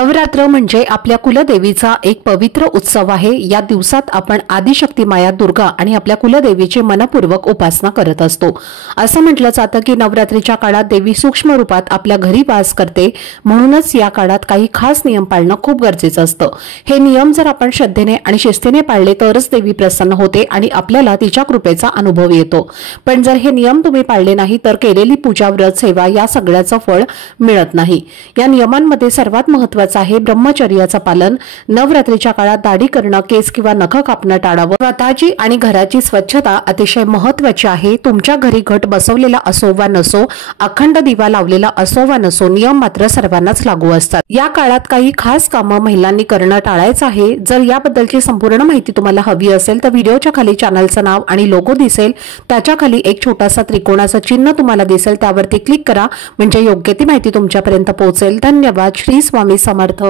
नवरात्र म्हणजे आपल्या कुलदेवीचा एक पवित्र उत्सव आहे। या दिवसात आपण आदिशक्ती माया दुर्गा आणि आपल्या कुलदेवीची मनपूर्वक उपासना करत असतो। असं म्हटलं जातं की नवरात्रीच्या काळात देवी सूक्ष्म रूपात आपल्या घरी वास करते, म्हणूनच या काळात काही खास नियम पाळणं खूप गरजेचं असतं। हे नियम जर आपण श्रद्धेने आणि शिस्तीने पाळले तरच देवी प्रसन्न होते आणि आपल्याला तिच्या कृपेचा अनुभव येतो। पण जर हे नियम तुम्ही पाळले नाही तर केलेली पूजा, व्रत, सेवा या सगळ्याचं फळ मिळत नाही। या नियमांमध्ये सर्वात महत्त्वाचं आहे ब्रह्मचर्याचं पालन। नवरात्रीच्या काळात दाढी करणं, केस किंवा नख कापणं टाळावं। स्वतःची आणि घराची स्वच्छता अतिशय महत्त्वाची आहे। तुमच्या घरी घट बसवलेला असो वा नसो, अखंड दिवा लावलेला असो वा नसो, नियम मात्र सर्वांनाच लागू असतात। या काळात काही खास कामं महिलांनी करणं टाळायचं आहे। जर याबद्दलची संपूर्ण माहिती तुम्हाला हवी असेल तर व्हिडिओच्या खाली चॅनलचं नाव आणि लोगो दिसेल, त्याच्या खाली एक छोटासा त्रिकोणाचं चिन्ह तुम्हाला दिसेल, त्यावरती क्लिक करा म्हणजे योग्य ती माहिती तुमच्यापर्यंत पोहोचेल। धन्यवाद। श्री स्वामी समर्थ।